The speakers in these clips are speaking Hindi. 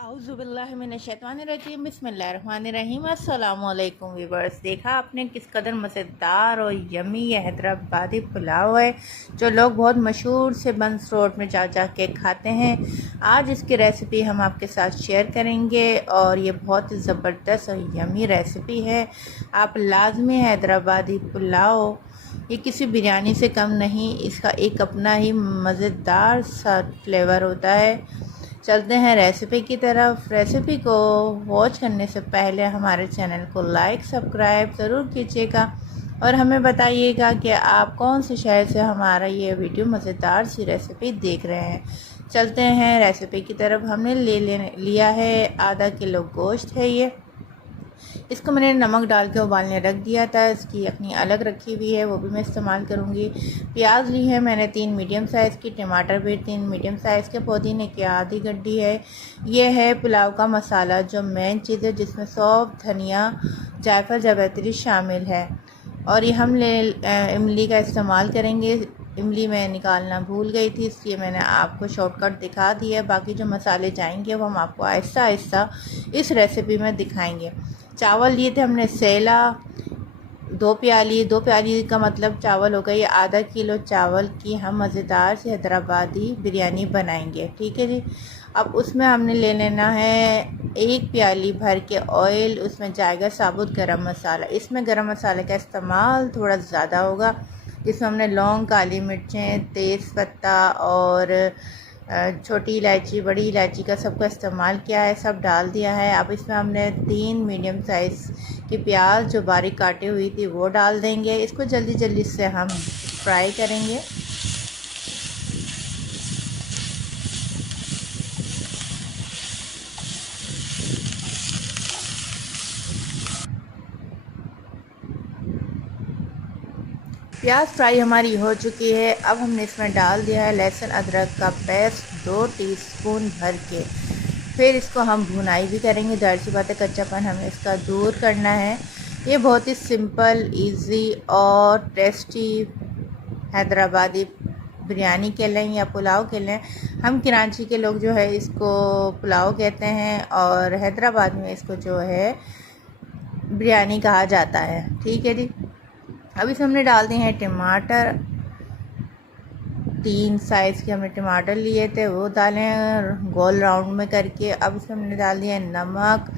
आउज़ुबिल्लाहिमिनश्शैतानिर्रजीम बिस्मिल्लाहिर्रहमानिर्रहीम अस्सलाम वालेकुम व्यूअर्स। देखा आपने किस कदर मज़ेदार और यमी ये हैदराबादी पुलाव है जो लोग बहुत मशहूर से बंस रोड में जा जा के खाते हैं। आज इसकी रेसिपी हम आपके साथ शेयर करेंगे और ये बहुत ही ज़बरदस्त और यमी रेसिपी है। आप लाजमी हैदराबादी पुलाव, ये किसी बिरयानी से कम नहीं, इसका एक अपना ही मज़ेदार सा फ्लेवर होता है। चलते हैं रेसिपी की तरफ। रेसिपी को वॉच करने से पहले हमारे चैनल को लाइक सब्सक्राइब ज़रूर कीजिएगा और हमें बताइएगा कि आप कौन से शहर से हमारा ये वीडियो मज़ेदार सी रेसिपी देख रहे हैं। चलते हैं रेसिपी की तरफ। हमने लिया है आधा किलो गोश्त है ये। इसको मैंने नमक डाल के उबालने रख दिया था। इसकी यखनी अलग रखी हुई है, वो भी मैं इस्तेमाल करूँगी। प्याज ली है मैंने 3 मीडियम साइज़ की, टमाटर भी 3 मीडियम साइज़ के, पुदीने की आधी गड्डी है। ये है पुलाव का मसाला जो मेन चीज़ है, जिसमें सौंफ, धनिया, जायफल, जावित्री शामिल है। और ये हम इमली का इस्तेमाल करेंगे। इमली मैं निकालना भूल गई थी, इसलिए मैंने आपको शॉर्टकट दिखा दिया। बाकी जो मसाले जाएंगे वो हम आपको आहिस्ता आहिस्ता इस रेसिपी में दिखाएंगे। चावल लिए थे हमने सेला 2 प्याली का मतलब चावल हो गया। ये आधा किलो चावल की हम मज़ेदार से हैदराबादी बिरयानी बनाएंगे, ठीक है जी। अब उसमें हमने ले लेना है 1 प्याली भर के ऑयल। उसमें जाएगा साबुत गरम मसाला। इसमें गरम मसाले का इस्तेमाल थोड़ा ज़्यादा होगा, जिसमें हमने लौंग, काली मिर्चें, तेज़ पत्ता और छोटी इलायची, बड़ी इलायची का सबका इस्तेमाल किया है, सब डाल दिया है। अब इसमें हमने 3 मीडियम साइज़ की प्याज जो बारीक काटी हुई थी वो डाल देंगे। इसको जल्दी जल्दी से हम फ्राई करेंगे। प्याज फ्राई हमारी हो चुकी है। अब हमने इसमें डाल दिया है लहसुन अदरक का पेस्ट 2 टीस्पून भर के। फिर इसको हम भुनाई भी करेंगे। ज़ाहिर सी बात है कच्चापन हमें इसका दूर करना है। ये बहुत ही सिंपल, इजी और टेस्टी हैदराबादी बिरयानी कह लें या पुलाव कह लें। हम कराची के लोग जो है इसको पुलाव कहते हैं और हैदराबाद में इसको जो है बिरयानी कहा जाता है, ठीक है जी। अब इसमें हमने डाल दिए हैं टमाटर। 3 साइज़ के हमने टमाटर लिए थे, वो डालें गोल राउंड में करके। अब इसमें हमने डाल दिया नमक,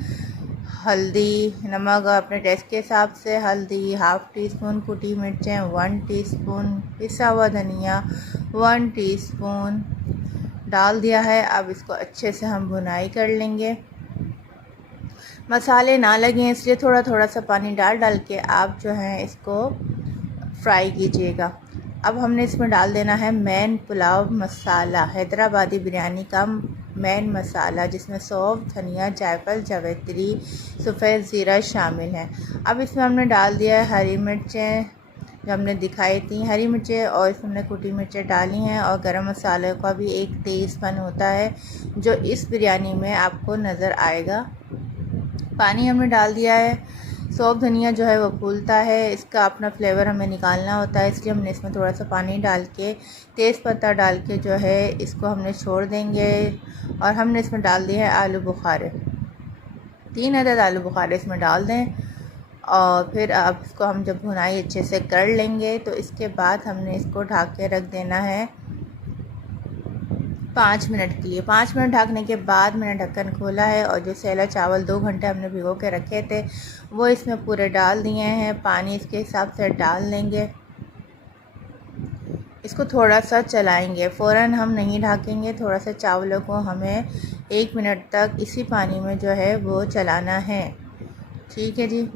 हल्दी, नमक अपने टेस्ट के हिसाब से, हल्दी 1/2 टीस्पून, कुटी मिर्चें 1 टीस्पून, पिसा हुआ धनिया 1 टीस्पून डाल दिया है। अब इसको अच्छे से हम भुनाई कर लेंगे। मसाले ना लगें इसलिए थोड़ा थोड़ा सा पानी डाल के आप जो है इसको फ्राई कीजिएगा। अब हमने इसमें डाल देना है मेन पुलाव मसाला, हैदराबादी बिरयानी का मेन मसाला, जिसमें सौंफ, धनिया, जायफल, जावित्री, सफ़ेद ज़ीरा शामिल है। अब इसमें हमने डाल दिया है हरी मिर्चें जो हमने दिखाई थी, हरी मिर्चें, और इसमें हमने कुटी मिर्चें डाली हैं। और गरम मसाले का भी एक तेज़पन होता है जो इस बिरयानी में आपको नज़र आएगा। पानी हमने डाल दिया है। सौंफ धनिया जो है वो फूलता है, इसका अपना फ्लेवर हमें निकालना होता है, इसलिए हमने इसमें थोड़ा सा पानी डाल के, तेज़पत्ता डाल के जो है इसको हमने छोड़ देंगे। और हमने इसमें डाल दिया है आलू बुखारे, 3 अदद आलू बुखारे इसमें डाल दें। और फिर अब इसको हम जब भुनाई अच्छे से कर लेंगे तो इसके बाद हमने इसको ढक के रख देना है 5 मिनट के लिए। 5 मिनट ढकने के बाद मैंने ढक्कन खोला है और जो सेला चावल 2 घंटे हमने भिगो के रखे थे वो इसमें पूरे डाल दिए हैं। पानी इसके हिसाब से डाल लेंगे। इसको थोड़ा सा चलाएंगे, फ़ौरन हम नहीं ढकेंगे। थोड़ा सा चावलों को हमें 1 मिनट तक इसी पानी में जो है वो चलाना है, ठीक है जी।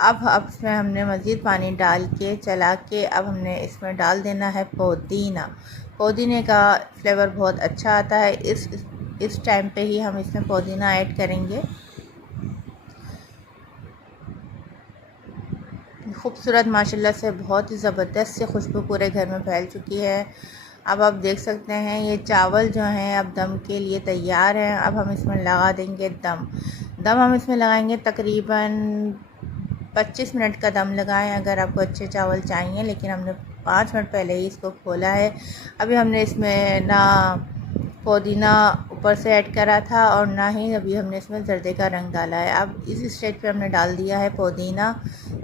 अब इसमें हमने मज़ीद पानी डाल के चला के अब हमने इसमें डाल देना है पुदीना। पुदीने का फ्लेवर बहुत अच्छा आता है। इस टाइम पे ही हम इसमें पुदीना ऐड करेंगे। खूबसूरत माशाल्लाह से बहुत ही ज़बरदस्त से खुशबू पूरे घर में फैल चुकी है। अब आप देख सकते हैं ये चावल जो हैं अब दम के लिए तैयार हैं। अब हम इसमें लगा देंगे दम। हम इसमें लगाएंगे तकरीबन 25 मिनट का दम लगाएं अगर आपको अच्छे चावल चाहिए, लेकिन हमने 5 मिनट पहले ही इसको खोला है। अभी हमने इसमें ना पुदीना ऊपर से ऐड करा था और ना ही अभी हमने इसमें ज़र्दे का रंग डाला है। अब इस स्टेज पे हमने डाल दिया है पुदीना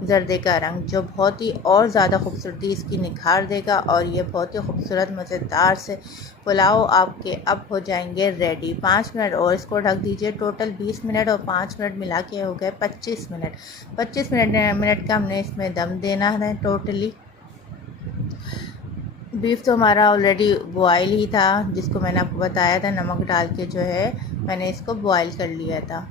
ज़र्दे का रंग, जो बहुत ही और ज़्यादा खूबसूरती इसकी निखार देगा और ये बहुत ही खूबसूरत मज़ेदार से पुलाव आपके अब हो जाएंगे रेडी। 5 मिनट और इसको ढक दीजिए। टोटल 20 मिनट और 5 मिनट मिला के हो गए 25 मिनट। 25 मिनट का हमने इसमें दम देना है टोटली। बीफ तो हमारा ऑलरेडी बॉयल ही था, जिसको मैंने आपको बताया था नमक डाल के जो है मैंने इसको बॉयल कर लिया था।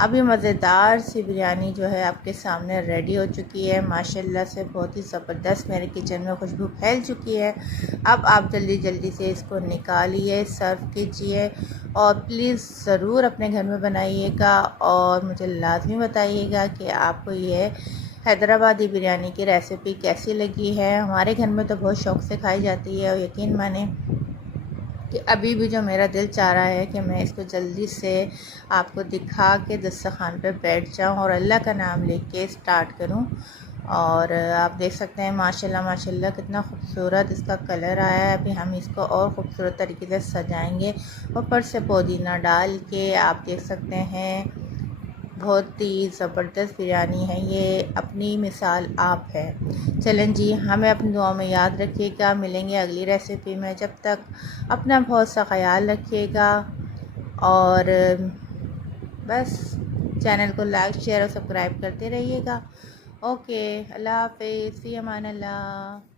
अब ये मज़ेदार सी बिरयानी जो है आपके सामने रेडी हो चुकी है। माशाल्लाह से बहुत ही ज़बरदस्त मेरे किचन में खुशबू फैल चुकी है। अब आप जल्दी जल्दी से इसको निकालिए, सर्व कीजिए और प्लीज़ ज़रूर अपने घर में बनाइएगा और मुझे लाज़मी बताइएगा कि आपको ये हैदराबादी बिरयानी की रेसिपी कैसी लगी है। हमारे घर में तो बहुत शौक़ से खाई जाती है और यकीन माने कि अभी भी जो मेरा दिल चाह रहा है कि मैं इसको जल्दी से आपको दिखा के दस्तरखान पे बैठ जाऊं और अल्लाह का नाम लेके स्टार्ट करूं। और आप देख सकते हैं माशाल्लाह माशाल्लाह कितना खूबसूरत इसका कलर आया है। अभी हम इसको और ख़ूबसूरत तरीके से सजाएंगे ऊपर से पुदीना डाल के। आप देख सकते हैं बहुत ही ज़बरदस्त बिरयानी है ये, अपनी मिसाल आप है। चलें जी, हमें अपनी दुआओं में याद रखिएगा। मिलेंगे अगली रेसिपी में, जब तक अपना बहुत सा ख्याल रखिएगा और बस चैनल को लाइक शेयर और सब्सक्राइब करते रहिएगा। ओके, अल्लाह हाफ़िज़, फ़ी अमान अल्लाह।